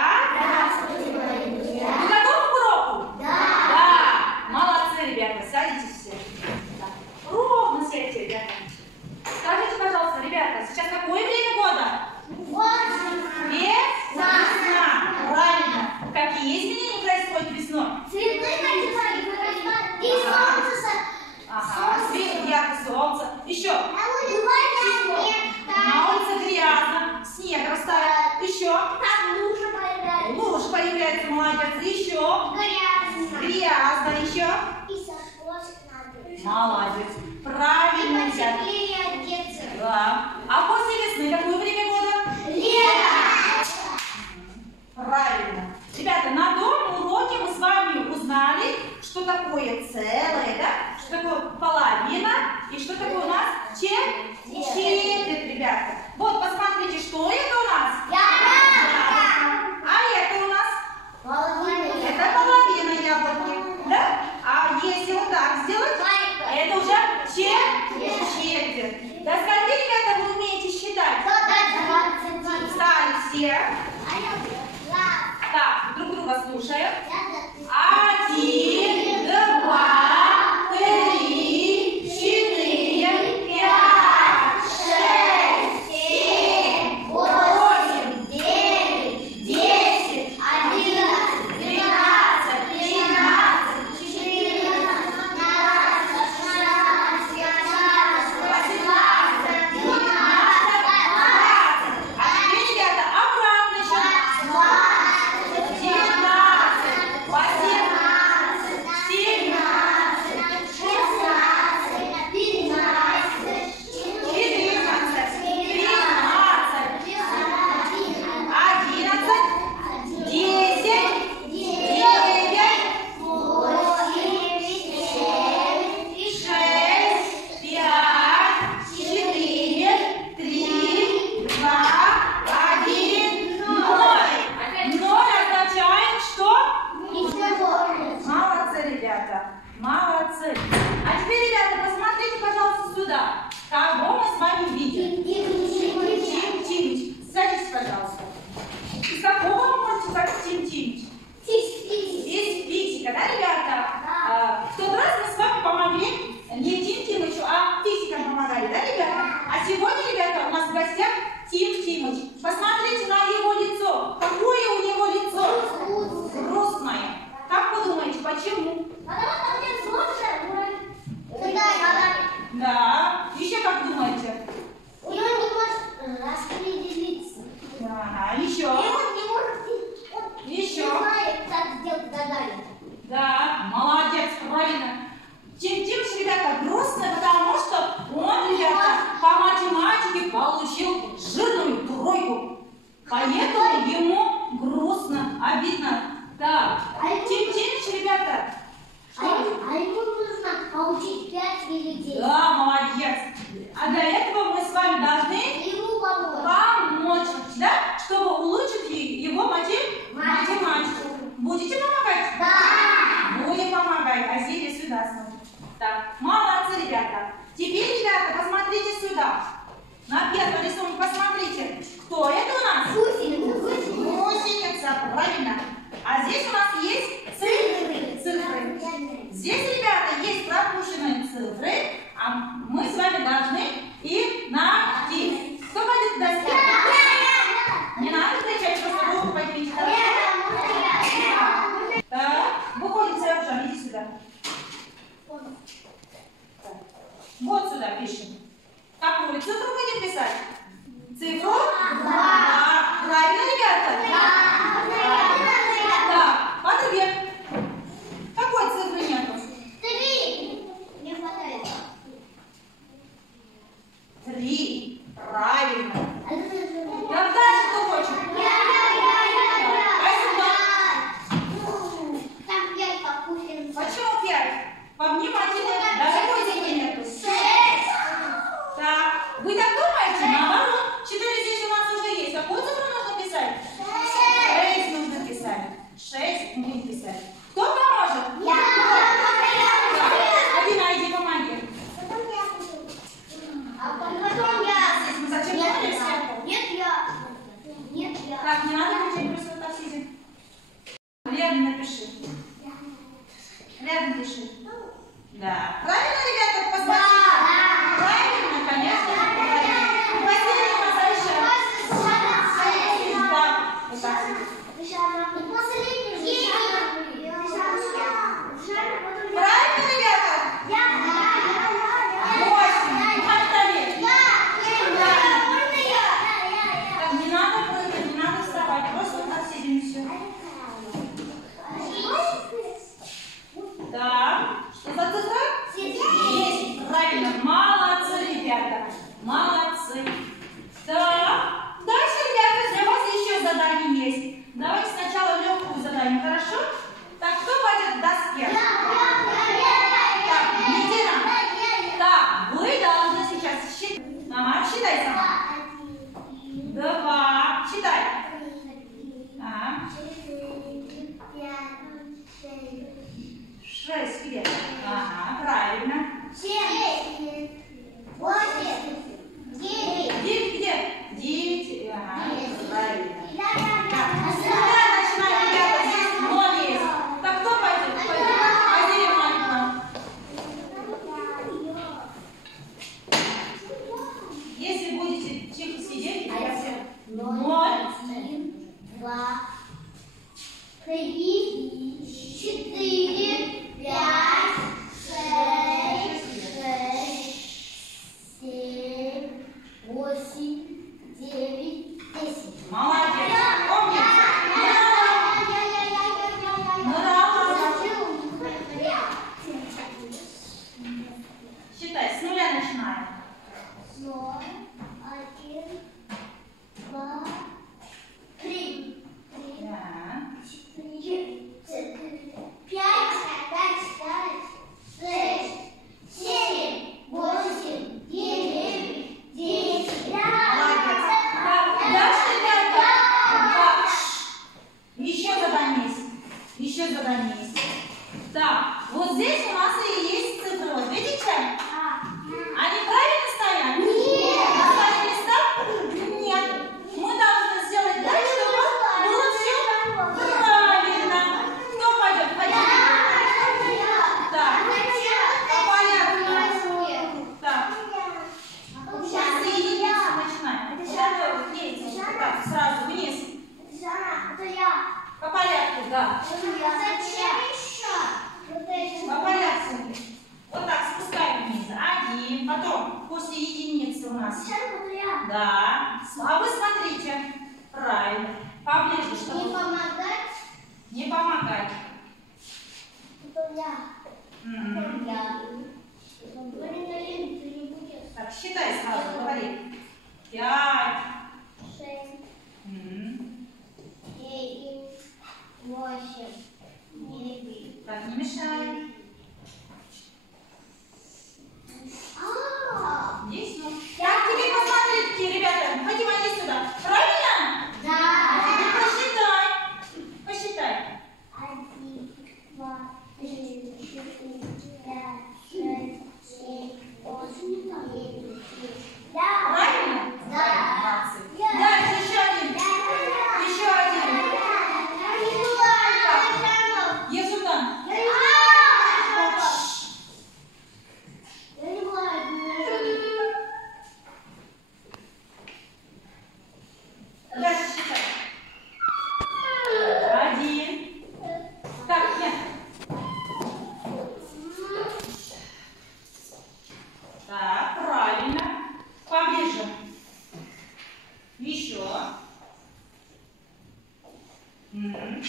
Здравствуйте, мои друзья. Вы готовы к уроку? Да. Да. Молодцы, ребята. Садитесь все. Да. Ровно сядьте, ребята. Скажите, пожалуйста, ребята, сейчас какое время года? Весна. Правильно. Какие изменения происходят весной? Цветы начинают и солнце. Ага, свет, яркое солнце. Еще. На улице грязно, снег растает. Еще. Там лужа появляется. Лужа появляется, молодец. Еще. Грязно. Еще. И сошлось надо. Молодец. Правильно, И ребята. потеплее одеться. Да. А после весны какое время года? Лето. Правильно. Ребята, на том уроке мы с вами узнали, что такое целое, да? Что такое половина и что такое у нас четверть, ребята. Вот, посмотрите, что это у нас? Яблоко. А это у нас? Половина. Это половина яблоки, да? А если вот так сделать, это уже четверть. До скольки, ребята, вы умеете считать? Встали все. Так, друг друга слушаем. 1, 2, 3, 4, 5, 6, 7, 8, 9, 10, 11, 12, 13, 14, молодцы. А теперь, ребята, посмотрите, пожалуйста, сюда. Кого мы с вами видим? Тим-Тимыч. Садитесь, пожалуйста. Из какого вы можете сказать Тим-Тимыч? Из Фиксика, да, ребята? В тот раз мы с вами помогли не Тим-Тимычу, а Фиксикам помогали, да, ребята? А сегодня, ребята, у нас в гостях Тим-Тимыч. Посмотрите на его лицо. Какое у него лицо? Грустное. Как вы думаете, почему? Да. Еще как думаете? У него не может распределиться. Ага, еще. И он не может, Еще. не знает, как сделать задание. Да, молодец, правильно. Тим-Тимыч, ребята, грустный, потому что он, ребята, по математике получил жирную тройку. Поэтому ему грустно, обидно. Так, Тим-Тимыч, ребята, А ему нужно научить 5 или 10. да, молодец. А для этого мы с вами должны Ему помочь, да, чтобы улучшить его математику. Будете помогать? Да. Будем помогать. А Зиля сюда смотрит. Так, молодцы, ребята. Теперь, ребята, посмотрите сюда. На первый рисунок посмотрите. Кто это у нас? Гусеница. Гусеница, правильно. А здесь у нас есть цифры. Здесь, ребята, есть пропущенные цифры, а мы с вами должны их найти. Кто пойдет к доске? Не надо кричать, просто руку поднимите. Так, выходим, Сержан, иди сюда. Так. Вот сюда пишем. Какую цифру будем писать? Цифру? 2. Правильно, ребята? Так, в ответ. Какой цифры нету? 3. Не хватает. 3. Правильно. Я. Дальше кто хочет? А сюда? Там 5 попущенных. Почему 5? Повнимательнее. Даже какой цифры нету? 6. Так, вы так думаете? Наоборот, 4 здесь у нас уже есть. Какую цифру нужно писать? 6 нужно писать. 6 будем писать. Кто поможет? Я. Адина, иди помоги. А потом я. Здесь мы зачем говорили все? Нет, я. Нет, я. Так, не надо кричать, просто вот так сидим. Правильно, ребята? 8. Мартовец. Так, не надо прыгать, не надо вставать. Просто вот так сидим и все. Так, что за цифра? 10. Правильно. Молодцы, ребята. Молодцы. Так, дальше, ребята, для вас еще задание есть. Давайте сначала легкую задание, хорошо? Так, кто пойдет к доске? Так, Медина. Так, вы должны сейчас считать. Ага, считай сама. 2. Считай. Ага. 6 где? Ага, правильно. 9 где? 9. Ага, правильно. Так, начинаем, ребята, здесь 0 есть. Так, кто пойдет? Один маленький. Если будете тихо сидеть, я все. 0. 2, 3, 4, 5, 6, 7, 8, 9, 10. Молодец. Помни. Считай, с нуля начинаем. 0, 1, 2, 3, Да. 4, 5, 6, 7, 8, 9, 10. Молодец. Так, дальше, ребята. Еще задание есть. Еще задание есть. Так, вот здесь у нас и есть цифры. Вот видите? Они правильно стоят? Нет. На своих местах? Нет. Мы должны сделать так, чтобы было все правильно. Кто пойдет? Пойдем. Так, по порядку. Так, сейчас соединяться начинаем. Вот это вот есть. Так, сразу вниз. По порядку, да. По порядку. Вот так спускаем вниз. 1. Потом после единицы у нас. Да. А вы смотрите. Правильно. Поближе, чтобы... Не помогать. Не помогать. Мгм. Так, считай сразу, говори. 5. 6, Мгм. 9, 8, 9. Так, не мешай. Здесь, ну. Так, теперь посмотрите, ребята. Хотим они сюда. Правильно? Да. Теперь посчитай. Посчитай. 1, 2, 3, 4, 5, 6, 7, 8, 9, 10. Да. Правильно? Да. Молодцы. Дальше еще один. Еще один. Езутан. Дальше считай. 1. Так, нет. Так, правильно. Поближе. Еще. Мгм.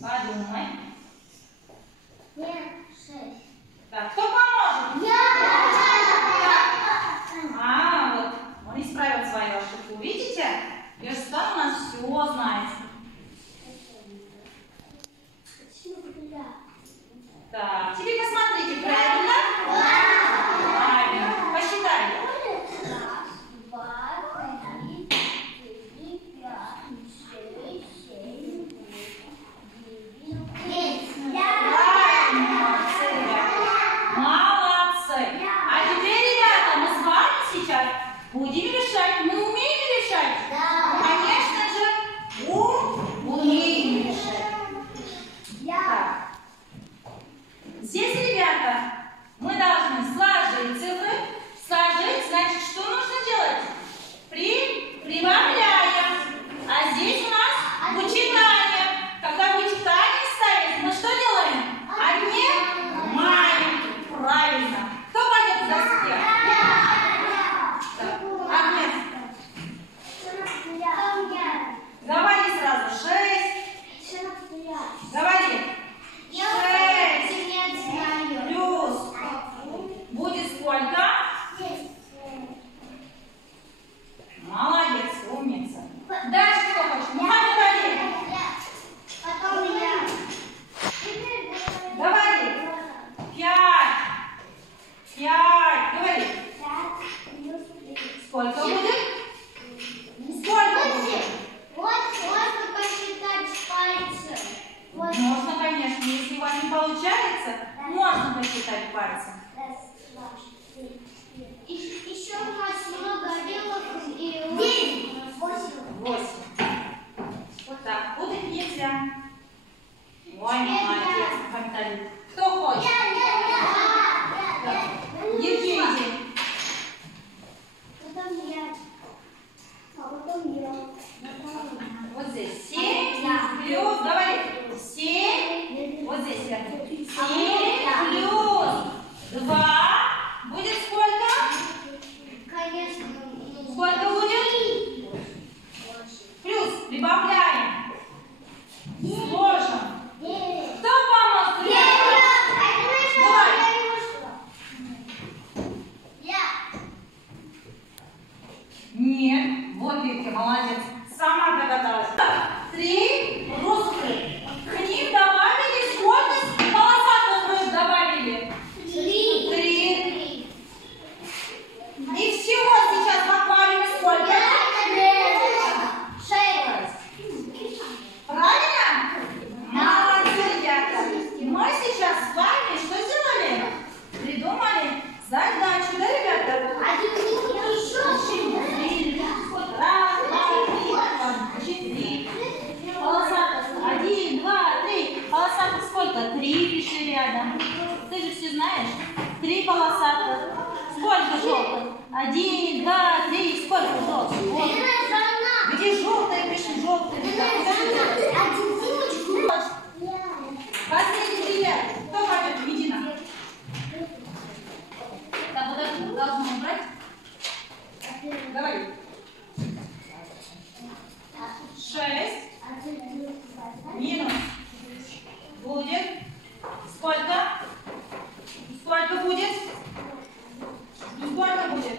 Подумай. Нет, 6. Так, кто поможет? Вот. Он исправил свою ошибку. Видите? Верстан у нас все знает. Так, теперь посмотрите, правильно? Правильно. Посчитай. 1, 2, 3, 4, 5, 6, пальцы. Еще у нас много белок и 8. Вот так. Путать нельзя. Ой, молодец, Фанталин. Кто хочет? Евгений. Вот здесь 7 плюс, говори, 7, вот здесь 7 плюс 2, будет сколько? Конечно. Сколько будет? Плюс, прибавляем, сложим. Кто помог? Нет, вот Витя, молодец. Сама догадалась. 3 русских. К ним добавили сколько полосатых рыб добавили? 3. И всего сейчас в аквариуме сколько? 6. Правильно? Молодцы, ребята. Мы сейчас с вами что сделали? Придумали задачу, да, ребята? Раз, два, три, 4. Полосатых. 1, 2, 3. Полосатых сколько? 3 пиши рядом. Ты же все знаешь. 3 полосатых. Сколько желтых? 1, 2, 3. Сколько желтых? Вот. Где желтые? Пиши желтые. Последний ребят. Кто пойдет? Медина. Так, вот это должны убрать. Говори. 6 минус будет сколько? Сколько будет? Сколько будет?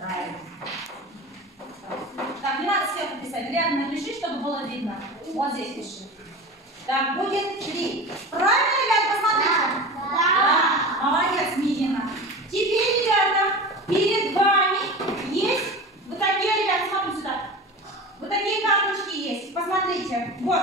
Правильно. Так, не надо сверху писать. Рядом напиши, чтобы было видно. Вот здесь пиши. Так, будет 3. Правильно, ребят, посмотрите? Да. Молодец, Мидина. Теперь, ребята, перед вами есть вот такие, ребята, смотрите сюда. Вот такие карточки есть. Посмотрите. Вот.